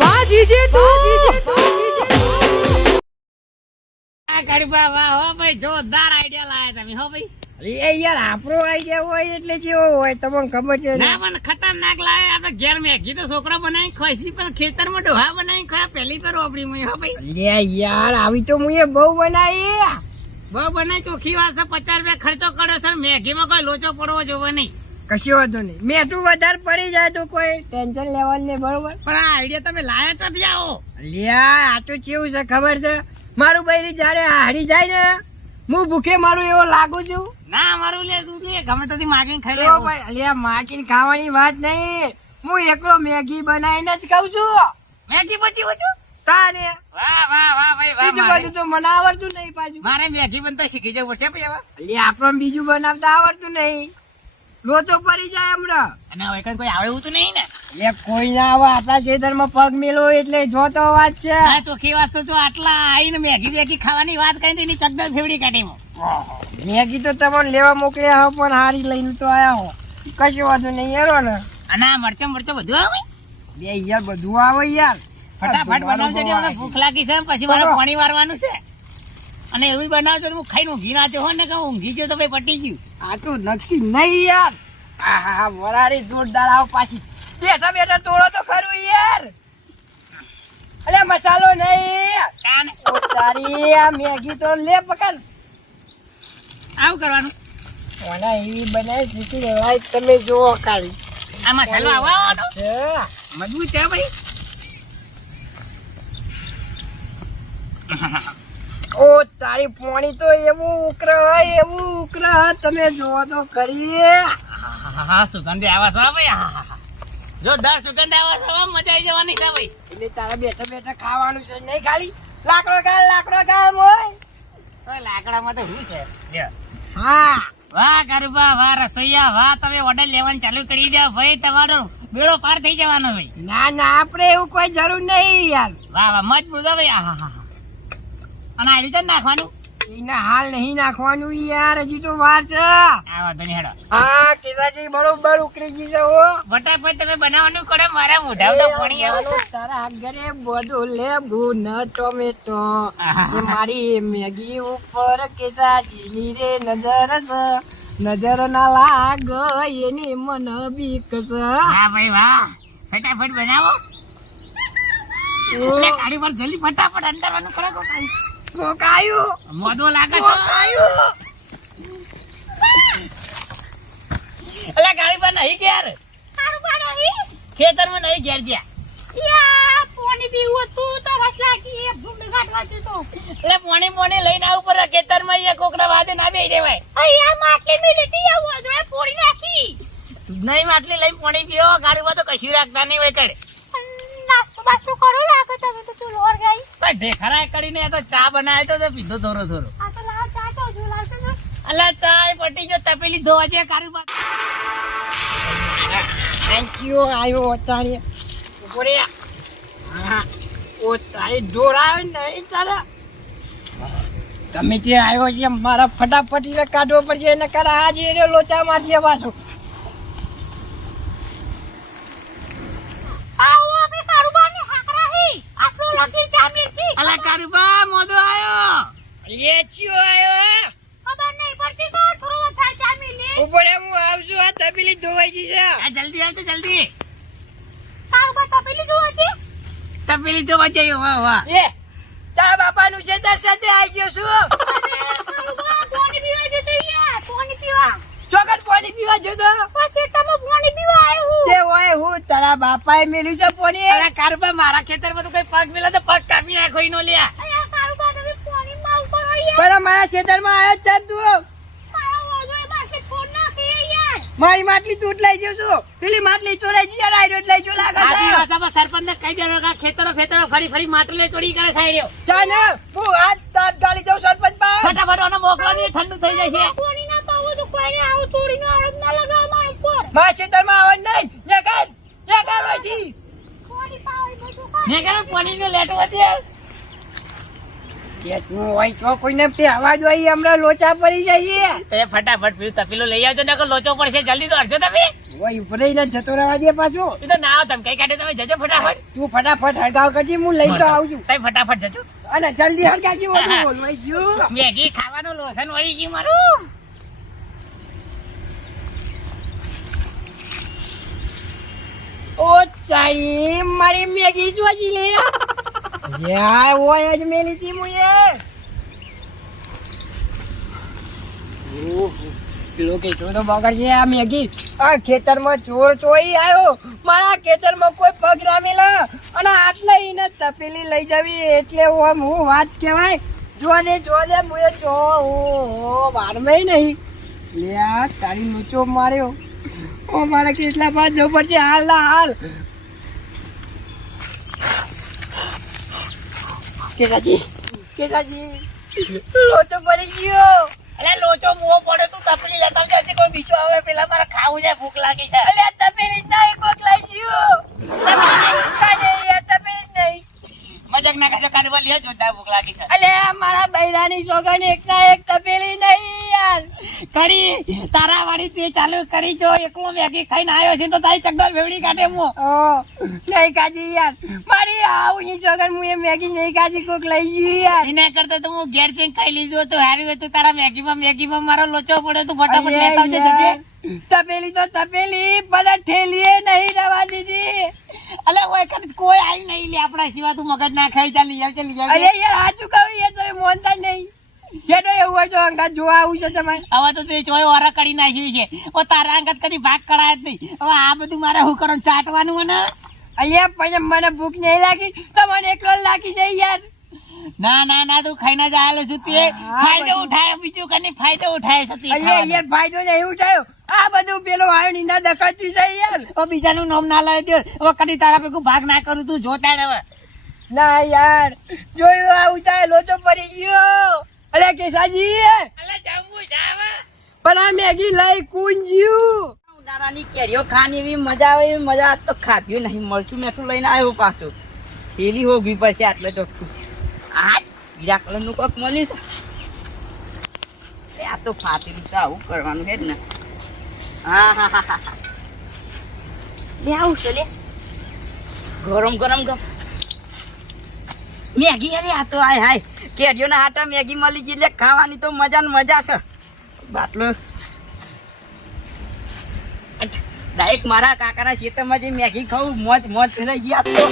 વાહ જીજે આ ગરબા વાહ હો ભાઈ જોરદાર આઈડિયા લાયા તમે હો ભાઈ. એ યાર આપણો આઈડિયા હોય એટલે કેવો હોય તમને ખબર છે ના? પણ ખતરનાક લાયા આપણે ઘેર મેગી તો છોકરા બનાવી ખોઈસી પણ ખેતરમાં ડોહા બનાવી ખોયા પહેલી પર હો ભાઈ. લે યાર આવી તો હું બહુ બનાવી. બહુ બનાવી ચોખ્ખી વાત છે પચાસ રૂપિયા ખર્ચો કર્યો છે મેગીમાં કોઈ લોચો પડવો જોવો નહીં. કશો વાંધો નહીં. મેઠું વધારે પડી જાય તો કોઈ ટેન્શન લેવાનું નહીં બરોબર? પણ આ આઈડિયા તમે લાયા તો આવો. લ્યા આ તો કેવું છે ખબર છે? મારું બૈરી જ્યારે હારી જાય ને હું ભૂખે મારું એવો લાગુ છું. ના મારું લે તું લે ગમે તો માગીને ખાઈ લેવો. ભાઈ અલ્યા માગીને ખાવાની વાત નહીં. હું એકલો મેગી બનાવીને જ ખાઉં છું. મેગી પછી પછી તારે? વાહ વાહ વાહ ભાઈ વાહ બીજું બધું તો મને આવડતું નહીં પાછું. મારે મેગી બનતા શીખી જવું પડશે ભાઈ હવે. અલ્યા આપણને બીજું બનાવતા આવડતું નહીં. લોચો પડી જાય હમણાં. અને હવે કઈ કોઈ આવે એવું તો નહીં ને. એ કોઈ ના આવે આપણા ખેતરમાં પગ મેલો એટલે જોતો વાત છે. આ ચોખ્ખી વાત તો જો આટલા આવીને મેગી બેગી ખાવાની વાત કઈ એની ચકદર ફેવડી કાઢી હું મેગી તો તમને લેવા મોકલ્યા હો પણ હારી લઈને તો આયા હો. કશું વાંધો નહીં યારો ને. અને આ મરચો મરચો બધું આવે? બે યાર બધું આવે યાર. ફટાફટ બનાવજો ભૂખ લાગી છે પછી મારે પાણી વારવાનું છે. અને એવું બનાવજો તો હું ખાઈને ઊંઘી ના હો ને કે ઊંઘી ગયો તો ભાઈ પટી ગયું. આ તો નક્કી નહીં યાર. આહા વરારી જોરદાર આવ પાછી. બેઠા બેઠા તોડો તો ખરું યાર. અરે મસાલો નહીં. કાને? ઓ તારી આ મેગી તો લે પકડ. આવું કરવાનું. મને એવી બનાવી જીતી લેવાય તમે જોવો કાલી. આ મસાલો આવવાનો. મજબૂત છે ભાઈ. ઓ તારી પોણી તો એવું ઉકર એવું ઉકર. તમે જોવો તો કરી હા સુગંધ આવા છે ભાઈ. જો હા, હા. સુગંધ આવા છે મજા આવી જવાની છે ભાઈ. એટલે તારે બેઠા બેઠા ખાવાનું છે નહીં ખાલી? લાકડો ગાળ લાકડો ગાળ મોય લાકડામાં તો શું છે? હા. વાહ ગરબા વાહ રસોઈયા વાહ તમે ઓર્ડર લેવાનું ચાલુ કરી દો. ભાઈ તમારો બેડો પાર થઈ જવાનો ભાઈ. ના ના આપણે એવું કોઈ જરૂર નહીં યાર. વાહ વાહ મજબૂત હો ભાઈ. આહા હા. અને આડી તો નાખવાનું? એના હાલ નહીં નાખવાનું યાર હજી તો વાર છે. આ વાંધો નહીં હેડો. હા કેદાજી બરોબર ઉકળી ગઈ છે હો. ફટાફટ તમે બનાવવાનું કરે મારા મોઢા તો પાણી આવે છે. તારા ઘરે બધું લેબુ ન ટોમેટો. એ મારી મેગી ઉપર કેસાજીની રે નજર છે નજર ના લાગ એની મન બીક છે હા ભાઈ વાહ. ફટાફટ બનાવો. ગાડી પર જલ્દી ફટાફટ અંદરવાનું કરો કોકાઈ કોકાયું મોઢો લાગે છે. કોકાયું એટલે ગાડી પર નહીં ખેતરમાં નહીં ઘેર જ્યાં એટલે પોણી પોણી લઈને આવું પડે. ખેતરમાં એ કોકરા વાદે ના બેહી દેવાય નહીં માટલી લઈને પોણી પીવો ગાડી પર તો કશું રાખતા નહીં હોય કડે ભાઈ ઢેખરા કરીને આ તો ચા બનાવે તો તો પીધો થોડો થોડો. અલા ચા એ પટી જો તપેલી ધોવા જે કારું બા થેન્ક યુ આયો ઓતાણી ઊભો હા ઓ તારી ડોળા નહીં તારા. તમે ત્યાં આવ્યો છે મારા ફટાફટ કાઢવો પડશે એને કરા આજે લોચા મારજે પાછું. અલા કારું બા મોદો આયો. એ ચિયો આવ્યો ઊભો ઉપર હું આવજો આ તપેલી ધોવાઈ ગઈ છે. આ જલ્દી આવજો જલ્દી. તપેલી ધોવા જઈ વાહ વાહ. એ તારા બાપાનું છે દર્શન સાથે આવી ગયો છું. ચોકટ પાણી પીવા જતો તે હોય હું તારા બાપાએ મેલ્યું છે પાણી અરે કારું બા મારા ખેતરમાં તો કઈ પગ મેલા તો પગ કાપી નાખો ઈનો લ્યા. પણ મારા ખેતરમાં આવ્યો છે તું. મારી માટલી તું લઈ જઉં છું. પેલી માટલી ચોરાઈ જઈ રાઈડો લઈ જો લાગે છે. ભાષામાં સરપંચને કહી કે ખેતરો ખેતરો ફરી ફરી માટલે ચોરી કરે સાઈડ્યો ને હું આજ તાત ગાલી જાઉં સરપંચ પાસે. ફટાફટ આનો મોકલો નહીં ઠંડુ થઈ જાય છે મારા ખેતરમાં કર જે મેં કહ્યું પાણીનો લેટ વધે કે તું હોય તો કોઈને પહેવા જોઈએ હમણાં લોચા પડી જઈએ તે ફટાફટ પીવું તપેલો લઈ આવજો ને લોચો પડશે. જલ્દી તો અડજો તમે. ઓય જતો રહેવા દે પાછો. તું તો ના તમે કઈ કાઢે તમે જજો ફટાફટ. તું ફટાફટ હળગાવ કરજે હું લઈ તો આવું છું તમે ફટાફટ જજો. અને જલ્દી હળગાવજે બોલવાઈ ગયું. મેગી ખાવાનું લોસન વળી ગયું મારું. ચાઈ મારી મેગી જોજી લે. યાર ઓય જ મેલી તી મુએ પેલો કેતો તો બગડ છે આ મેગી. આ ખેતરમાં ચોર ચોરી આવ્યો મારા ખેતરમાં કોઈ પગ ના મેલા અને આટલે એને તપેલી લઈ જવી એટલે આમ હું વાત કહેવાય. જો દે જો દે મુએ જો ઓ વારમેય નહીં. લે તારી મૂચો માર્યો. ઓ, મારે કેટલા પાસ જવું પડશે હાલ હાલ. કેસાજી કેસાજી લોચો પડી ગયો. અલે લોચો મોં પડે તું તપલી લેતા આવજે, કોઈ બીજો આવે પેલા મારે ખાવું છે ભૂખ લાગી છે. અલ્યા તપેલી નહીં તપેલી નહીં મજાક ના કરશો કાઢવા લે જોતા ભૂખ લાગી છે. અલ્યા મારા બૈરાની સોગન એક ના એક તપેલી કરી તારા વાળી તે ચાલુ કરી જો એકલો મેગી ખાઈને આવ્યો છે તો તારી ચકડોળ વેવડી કાઢે મો. ઓ નહીં કાજી યાર. મારી આવું ની સોગન હું એ મેગી નહીં કાજી કોક લઈ ગયું યાર. એના કરતા તો હું ઘેર જઈને ખાઈ લીધું તો હારી હતું તારા મેગીમાં મેગીમાં મારો લોચો પડે તો ફટાફટ લેતા આવજે જજે તપેલી તો તપેલી પણ ઠેલીએ નહીં રવા દીધી. અલે ઓય કદી કોઈ આઈ નહીં લે આપણા સિવાય તું મગજ ના ખાઈ ચાલી જાવ ચાલી જાવ અરે યાર આ કહું એ તો મોનતા નહીં. કેતો એવું હોય તો અંગાત જોવા આવું છે તમે હવે તો તે ચોય ઓરા કરી નાખ્યું છે. ઓ તારા અંગત કદી ભાગ કરાય જ નહીં. હવે આ બધું મારે હું કરો ચાટવાનું મને અહીંયા પછી મને ભૂખ નહીં લાગી. તમને એકલો લાગી જાય યાર. ના ના ના તું ખાઈને જ આવેલો છું તે. ફાયદો. ઉઠાય બીજું કની ફાયદો ઉઠાય છે તે. યાર ફાયદો નહીં ઉઠાયો. આ બધું પેલો આવ્યો ની ના દખાતું છે યાર. હવે બીજાનું નામ ના લાવે દે હવે કદી તારા પે ભાગ ના કરું તું જોતા હવે. ના યાર. જોયું આ થાય લોચો પડી ગયો. અરે કેસાજી અલે જમવું જાવે પણ આ મેગી લઈ કુંજ્યું. ઉનાળાની કેરીઓ ખાવાની એવી મજા આવે એવી મજા આજ તો ખાધ્યું નહીં. મરચું મેઠું લઈને આવ્યો પાછું. થેલી હોગવી પડશે આટલે ચોખ્ખું આ પીળા કલરનું કોક મળ્યું છે. આ તો ફાતી રીતે આવું કરવાનું છે જ ને. હા હા હા. લે આવું છે લે. ગરમ ગરમ ગમ મેગી અરે આ તો હાય હાય. કેરીઓના હાટા મેગી મળી ગઈ એટલે ખાવાની તો મજા ને મજા છે. બાટલો. ડાયરેક્ટ મારા કાકાના ખેતરમાં જે મેગી ખાવું મોજ મોજ થઈ ગયા તો!